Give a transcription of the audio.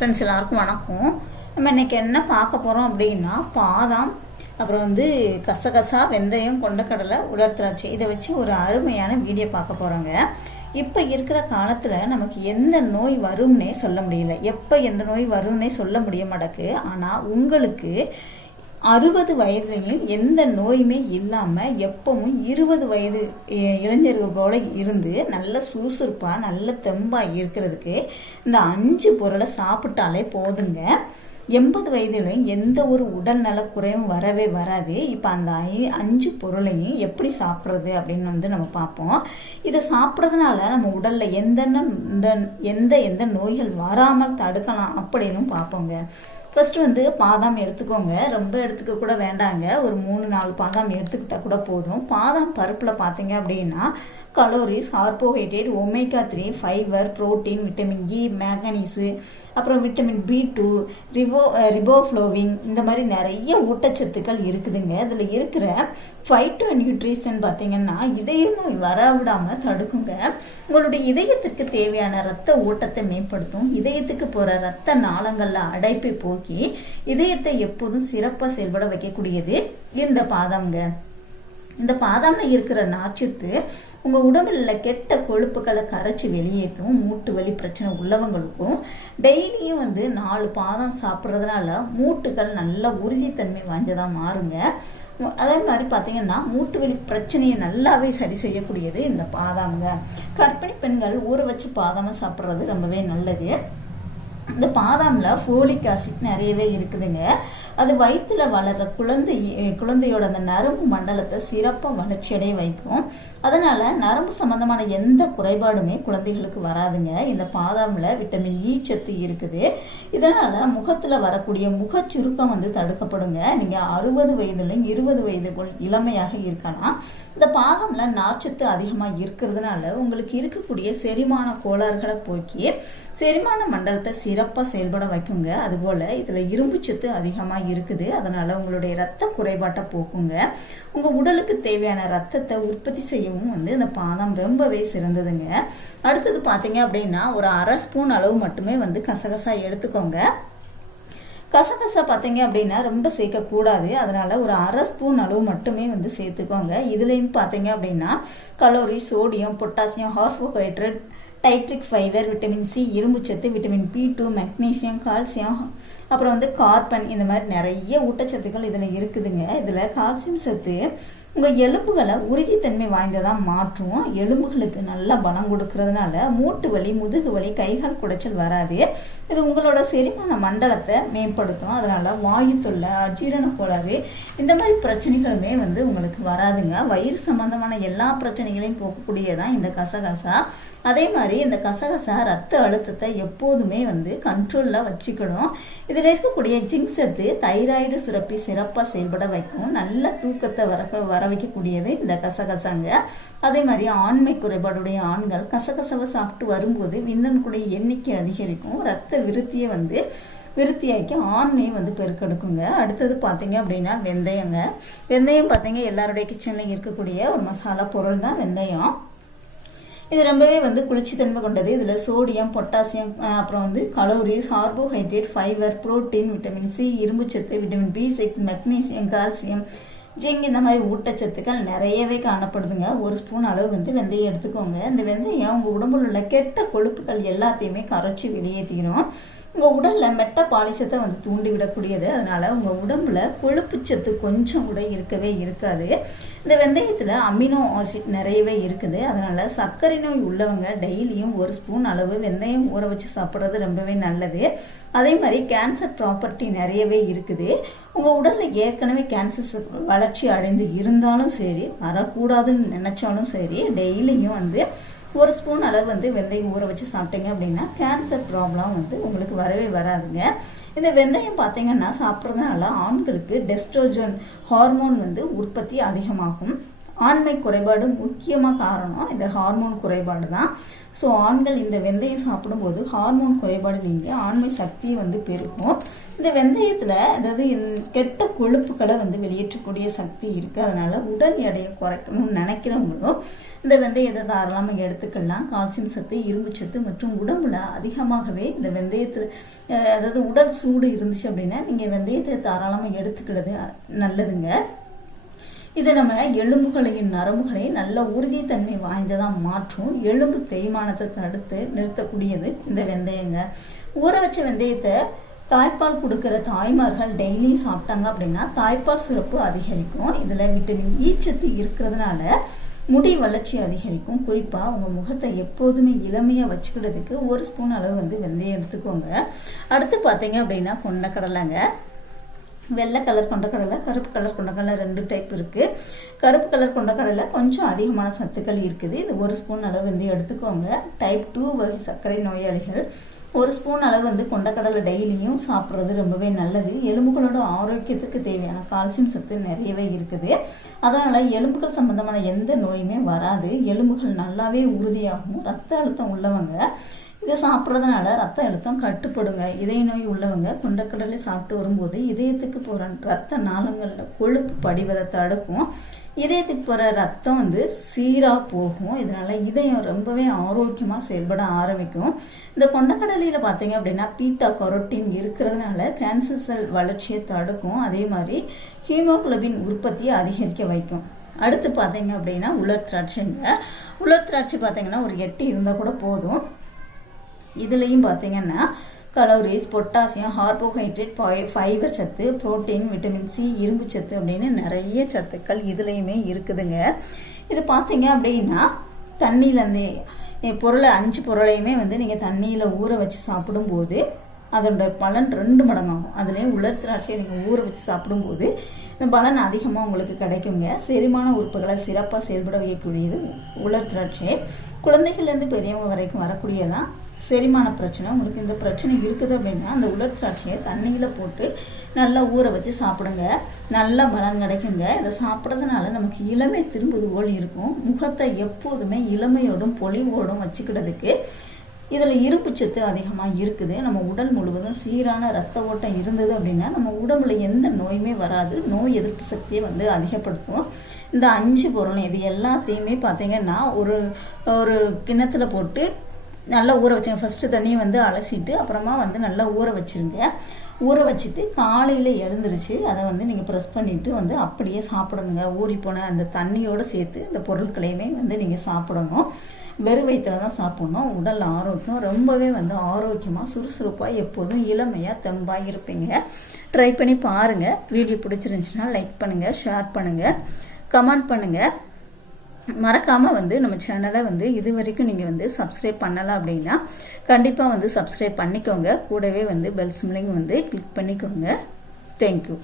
Friends எல்லாருக்கும் வணக்கம். நம்ம இன்னைக்கு என்ன பார்க்க போகிறோம் அப்படின்னா பாதாம் அப்புறம் வந்து கசகசா வெந்தயம் கொண்டக்கடலை உலர் திராட்சை. இதை வச்சு ஒரு அருமையான வீடியோ பார்க்க போகிறோங்க இப்போ இருக்கிற காலத்தில் நமக்கு எந்த நோய் வரும்னே சொல்ல முடியல. எப்போ எந்த நோய் வரும்னே சொல்ல முடிய மாட்டேக்கு ஆனால் உங்களுக்கு அறுபது வயதுலையும் எந்த நோயுமே இல்லாமல் எப்பவும் இருபது வயது இளைஞர்கள் போல இருந்து நல்ல சுறுசுறுப்பாக நல்ல தெம்பாக இருக்கிறதுக்கு இந்த அஞ்சு பொருளை சாப்பிட்டாலே போதுங்க. எண்பது வயதிலையும் எந்த ஒரு உடல் நலக்குறையும் வரவே வராது. இப்போ அந்த ஐ அஞ்சு பொருளையும் எப்படி சாப்பிட்றது அப்படின்னு வந்து நம்ம பார்ப்போம். இதை சாப்பிட்றதுனால நம்ம உடலில் எந்தெந்த இந்த எந்த எந்த நோய்கள் வராமல் தடுக்கலாம் அப்படின்னு பார்ப்போங்க. ஃபஸ்ட்டு வந்து பாதாம் எடுத்துக்கோங்க. ரொம்ப எடுத்துக்க கூட வேண்டாங்க. ஒரு மூணு நாலு பாதாம் எடுத்துக்கிட்டால் கூட போதும். பாதாம் பருப்பில் பார்த்தீங்க அப்படின்னா calories carbohydrate omega three fibre protein vitamin E manganese அப்புறம் vitamin B two ribo riboflavin இந்த மாதிரி நிறைய ஊட்டச்சத்துக்கள் இருக்குதுங்க. இதில் இருக்கிற ஃபைட்டோ நியூட்ரிஷன் பார்த்தீங்கன்னா இதையும் நோய் வரவிடாமல் தடுக்குங்க. உங்களுடைய இதயத்திற்கு தேவையான ரத்த ஓட்டத்தை மேம்படுத்தும். இதயத்துக்கு போகிற ரத்த நாளங்களில் அடைப்பை போக்கி இதயத்தை எப்போதும் சிறப்பாக செயல்பட வைக்கக்கூடியது இந்த பாதம்ங்க. இந்த பாதாமில் இருக்கிற நாச்சத்து உங்க உடம்புல உள்ள கெட்ட கொழுப்புகளை கரைச்சி வெளியேற்றும் மூட்டு வலி பிரச்சனை உள்ளவங்களுக்கும் டெய்லியும் வந்து நாலு பாதாம் சாப்பிட்றதுனால மூட்டுகள் நல்ல உறுதித்தன்மை வாய்ந்ததா மாறுங்க. அதே மாதிரி பார்த்தீங்கன்னா மூட்டு வலி பிரச்சனையை நல்லாவே சரி செய்யக்கூடியது இந்த பாதாம்ங்க. கர்ப்பிணி பெண்கள் ஊற வச்சு பாதாமை சாப்பிட்றது ரொம்பவே நல்லது. இந்த பாதாமில் ஃபோலிக் ஆசிட் நிறையவே இருக்குதுங்க. அது வயிற்றுல வளர்ற குழந்தை குழந்தையோட அந்த நரம்பு மண்டலத்தை சிறப்பாக வளர்ச்சியடைய வைக்கும். அதனால் நரம்பு சம்பந்தமான எந்த குறைபாடுமே குழந்தைகளுக்கு வராதுங்க. இந்த பாதாமில் விட்டமின் இ சத்து இருக்குது. இதனால் முகத்தில் வரக்கூடிய முகச்சுருக்கம் வந்து தடுக்கப்படுங்க. நீங்கள் அறுபது வயதுலையும் இருபது வயதுக்குள் இளமையாக இருக்கலாம். இந்த பாதாமில் நார்ச்சத்து அதிகமாக இருக்கிறதுனால உங்களுக்கு இருக்கக்கூடிய செரிமான கோளாறுகளை போக்கி செரிமான மண்டலத்தை சிறப்பாக செயல்பட வைக்குங்க. அதுபோல் இதில் இரும்பு சத்து அதிகமாக இருக்குது. அதனால் உங்களுடைய ரத்த குறைபாட்டை போக்குங்க. உங்கள் உடலுக்கு தேவையான ரத்தத்தை உற்பத்தி செய்யவும் வந்து இந்த பாதாம் ரொம்பவே சிறந்ததுங்க. அடுத்தது பார்த்தீங்க அப்படின்னா ஒரு அரை ஸ்பூன் அளவு மட்டுமே வந்து கசகசா எடுத்துக்கோங்க. கசகசா பார்த்தீங்க அப்படின்னா ரொம்ப சேர்க்கக்கூடாது அதனால் ஒரு அரை ஸ்பூன் அளவு மட்டுமே வந்து சேர்த்துக்கோங்க. இதுலேயும் பார்த்தீங்க அப்படின்னா calorie sodium potassium carbohydrate dietary fibre vitamin C இரும்புச்சத்து vitamin B two magnesium calcium அப்புறம் வந்து கார்பன் இந்த மாதிரி நிறைய ஊட்டச்சத்துக்கள் இதில் இருக்குதுங்க. இதில் கால்சியம் சத்து உங்கள் எலும்புகளை உறுதித்தன்மை வாய்ந்ததாக மாற்றும். எலும்புகளுக்கு நல்ல பலம் கொடுக்கறதுனால மூட்டு வலி முதுகு வலி கைகால் குடைச்சல் வராது. இது உங்களோட செரிமான மண்டலத்தை மேம்படுத்தும் அதனால் வாயு தொல்லை அஜீரண கோளாறு இந்த மாதிரி பிரச்சனைகளுமே வந்து உங்களுக்கு வராதுங்க. வயிறு சம்பந்தமான எல்லா பிரச்சனைகளையும் போக்கக்கூடியதான் இந்த கசகசா. அதே மாதிரி இந்த கசகசா ரத்த அழுத்தத்தை எப்போதுமே வந்து கண்ட்ரோலில் வச்சுக்கணும். இதில் இருக்கக்கூடிய ஜிங்க் சத்து தைராய்டு சுரப்பி சிறப்பாக செயல்பட வைக்கும். நல்ல தூக்கத்தை வர வர வைக்கக்கூடியது இந்த கசகசாங்க. அதே மாதிரி ஆண்மை குறைபாடுடைய ஆண்கள் கசகசவை சாப்பிட்டு வரும்போது விந்தனுக்குடைய எண்ணிக்கை அதிகரிக்கும். ரத்த விருத்தியை வந்து விருத்தியாக்கி ஆண்மையை வந்து பெருக்கெடுக்குங்க. அடுத்தது பார்த்தீங்க அப்படின்னா வெந்தயங்க. வெந்தயம் பார்த்தீங்க எல்லாருடைய கிச்சனில் இருக்கக்கூடிய ஒரு மசாலா பொருள் தான் வெந்தயம். இது ரொம்பவே வந்து குளிர்ச்சித்தன்மை கொண்டது. இதில் சோடியம் பொட்டாசியம் அப்புறம் வந்து calories carbohydrate fibre protein vitamin C இரும்புச்சத்து vitamin B six magnesium calcium zinc இந்த மாதிரி ஊட்டச்சத்துக்கள் நிறையவே காணப்படுதுங்க. ஒரு ஸ்பூன் அளவு வந்து வெந்தயம் எடுத்துக்கோங்க. இந்த வெந்தயம் உங்கள் உடம்புல உள்ள கெட்ட கொழுப்புகள் எல்லாத்தையுமே கரைச்சி வெளியேற்றிடும் உங்கள் உடலில் மெட்ட பாலிசத்தை வந்து தூண்டி விடக்கூடியது அதனால் உங்கள் உடம்புல கொழுப்புச்சத்து கொஞ்சம் கூட இருக்கவே இருக்காது. இந்த வெந்தயத்தில் அமினோ ஆசிட் நிறையவே இருக்குது. அதனால் சர்க்கரை நோய் உள்ளவங்க டெய்லியும் ஒரு ஸ்பூன் அளவு வெந்தயம் ஊற வச்சு சாப்பிட்றது ரொம்பவே நல்லது. அதே மாதிரி கேன்சர் ப்ராப்பர்ட்டி நிறையவே இருக்குது. உங்கள் உடலில் ஏற்கனவே கேன்சர் வளர்ச்சி அடைந்து இருந்தாலும் சரி வரக்கூடாதுன்னு நினச்சாலும் சரி டெய்லியும் வந்து ஒரு ஸ்பூன் அளவு வந்து வெந்தயம் ஊற வச்சு சாப்பிட்டீங்க அப்படின்னா கேன்சர் ப்ராப்ளம் வந்து உங்களுக்கு வரவே வராதுங்க. இந்த வெந்தயம் பார்த்தீங்கன்னா சாப்பிட்றதுனால ஆண்களுக்கு டெஸ்ட்ரோஜன் ஹார்மோன் வந்து உற்பத்தி அதிகமாகும். ஆண்மை குறைபாடு முக்கியமாக காரணம் இந்த ஹார்மோன் குறைபாடு தான். ஸோ ஆண்கள் இந்த வெந்தயம் சாப்பிடும்போது ஹார்மோன் குறைபாடு நீங்கி ஆண்மை சக்தியை வந்து பெருகும் இந்த வெந்தயத்தில் அதாவது கெட்ட கொழுப்புகளை வந்து வெளியேற்றக்கூடிய சக்தி இருக்குது அதனால் உடல் எடையை குறைக்கணும்னு நினைக்கிறவங்களும் இந்த வெந்தயத்தை தாராளமாக எடுத்துக்கலாம். கால்சியம் சத்து இரும்பு சத்து மற்றும் உடம்புல அதிகமாகவே இந்த வெந்தயத்தில் அதாவது உடல் சூடு இருந்துச்சு அப்படின்னா நீங்கள் வெந்தயத்தை தாராளமாக எடுத்துக்கிறது நல்லதுங்க. இது நம்ம எலும்புகளையும் நரம்புகளையும் நல்ல உறுதித்தன்மை வாய்ந்ததாக மாற்றும். எலும்பு தேய்மானத்தை தடுத்து நிறுத்தக்கூடியது இந்த வெந்தயங்க. ஊற வச்ச வெந்தயத்தை தாய்ப்பால் கொடுக்குற தாய்மார்கள் டெய்லியும் சாப்பிட்டாங்க அப்படின்னா தாய்ப்பால் சுரப்பு அதிகரிக்கும். இதில் விட்டமின் ஈ சத்து இருக்கிறதுனால முடி வளர்ச்சி அதிகரிக்கும். குறிப்பாக உங்கள் முகத்தை எப்போதுமே இளமையாக வச்சுக்கிறதுக்கு ஒரு ஸ்பூன் அளவு வந்து வெந்தயம் எடுத்துக்கோங்க. அடுத்து பார்த்தீங்க அப்படின்னா கொண்டக்கடலைங்க வெள்ளை கலர் கொண்டக்கடலை கருப்பு கலர் கொண்டக்கடலை ரெண்டு டைப் இருக்குது கருப்பு கலர் கொண்டக்கடலை கொஞ்சம் அதிகமான சத்துக்கள் இருக்குது. இது ஒரு ஸ்பூன் அளவு வந்து எடுத்துக்கோங்க. டைப் டூ வகை சர்க்கரை நோயாளிகள். ஒரு ஸ்பூன் அளவு வந்து கொண்டக்கடலை டெய்லியும் சாப்பிட்றது ரொம்பவே நல்லது. எலும்புகளோட ஆரோக்கியத்துக்கு தேவையான கால்சியம் சத்து நிறையவே இருக்குது. அதனால் எலும்புகள் சம்பந்தமான எந்த நோயுமே வராது. எலும்புகள் நல்லாவே உறுதியாகும். ரத்த அழுத்தம் உள்ளவங்க இதை சாப்பிட்றதுனால ரத்த அழுத்தம் கட்டுப்படுங்க. இதய நோய் உள்ளவங்க கொண்டக்கடலை சாப்பிட்டு வரும்போது இதயத்துக்கு போகிற ரத்த நாளங்களில் கொழுப்பு படிவதை தடுக்கும். இதயத்துக்கு போகிற ரத்தம் வந்து சீராக போகும். இதனால் இதயம் ரொம்பவே ஆரோக்கியமாக செயல்பட ஆரம்பிக்கும். இந்த கொண்டக்கடலையில் பார்த்தீங்க அப்படின்னா பீட்டா கரோட்டின் இருக்கிறதுனால கேன்சர் செல் வளர்ச்சியை தடுக்கும். அதே மாதிரி ஹீமோகுளோபின் உற்பத்தியை அதிகரிக்க வைக்கும். அடுத்து பார்த்தீங்க அப்படின்னா உலர் திராட்சைங்க. உலர் திராட்சை பார்த்தீங்கன்னா ஒரு எட்டு இருந்தால் கூட போதும். இதுலேயும் பார்த்தீங்கன்னா கலோரிஸ் பொட்டாசியம் கார்போஹைட்ரேட் ஃபைபர் சத்து புரோட்டீன் விட்டமின் சி இரும்பு சத்து அப்படின்னு நிறைய சத்துக்கள் இதுலேயுமே இருக்குதுங்க. இது பார்த்தீங்க அப்படின்னா தண்ணியிலேருந்து பொருளை அஞ்சு பொருளையுமே வந்து நீங்கள் தண்ணியில் ஊற வச்சு சாப்பிடும்போது அதோட பலன் ரெண்டு மடங்காகும். அதுலேயும் உலர் திராட்சையை நீங்கள் ஊற வச்சு சாப்பிடும்போது இந்த பலன் அதிகமாக உங்களுக்கு கிடைக்குங்க. செரிமான உறுப்புகளை சிறப்பாக செயல்பட வைக்கக்கூடியது உலர் திராட்சை. குழந்தைகள்லேருந்து பெரியவங்க வரைக்கும் வரக்கூடியதான் செரிமான பிரச்சனை உங்களுக்கு இந்த பிரச்சனை இருக்குது அப்படின்னா அந்த உலர் திராட்சையை தண்ணியில் போட்டு நல்லா ஊற வச்சு சாப்பிடுங்க. நல்ல பலன் கிடைக்குங்க. இதை சாப்பிட்றதுனால நமக்கு இளமை திரும்புது போல் இருக்கும். முகத்தை எப்போதுமே இளமையோடும் பொலிவோடும் வச்சுக்கிறதுக்கு இதில் இருப்பு சத்து அதிகமாக இருக்குது. நம்ம உடல் முழுவதும் சீரான ரத்த ஓட்டம் இருந்தது அப்படின்னா நம்ம உடம்புல எந்த நோயுமே வராது. நோய் எதிர்ப்பு சக்தியை வந்து அதிகப்படுத்தும். இந்த அஞ்சு பொருள் இது எல்லாத்தையுமே பார்த்தீங்கன்னா ஒரு ஒரு கிணத்துல போட்டு நல்லா ஊற வச்சுங்க. ஃபஸ்ட்டு தண்ணியை வந்து அலசிட்டு அப்புறமா வந்து நல்லா ஊற வச்சுருங்க. ஊற வச்சுட்டு காலையில் எழுந்துருச்சு அதை வந்து நீங்கள் ப்ரெஸ் பண்ணிவிட்டு வந்து அப்படியே சாப்பிடணுங்க. ஊறி போன அந்த தண்ணியோடு சேர்த்து இந்த பொருட்களையுமே வந்து நீங்கள் சாப்பிடணும். வெறும் வயிற்றில் தான் சாப்பிடணும். உடல் ஆரோக்கியம் ரொம்பவே வந்து ஆரோக்கியமாக சுறுசுறுப்பாக எப்போதும் இளமையாக தெம்பாக இருப்பீங்க. ட்ரை பண்ணி பாருங்கள் வீடியோ பிடிச்சிருந்துச்சுன்னா லைக் பண்ணுங்கள் ஷேர் பண்ணுங்கள் கமெண்ட் பண்ணுங்கள் மறக்காமல் வந்து நம்ம சேனலை வந்து இது வரைக்கும் நீங்கள் வந்து சப்ஸ்கிரைப் பண்ணலாம் அப்படின்னா கண்டிப்பாக வந்து சப்ஸ்கிரைப் பண்ணிக்கோங்க. கூடவே வந்து பெல் சிம்லிங் வந்து கிளிக் பண்ணிக்கோங்க. தேங்க்யூ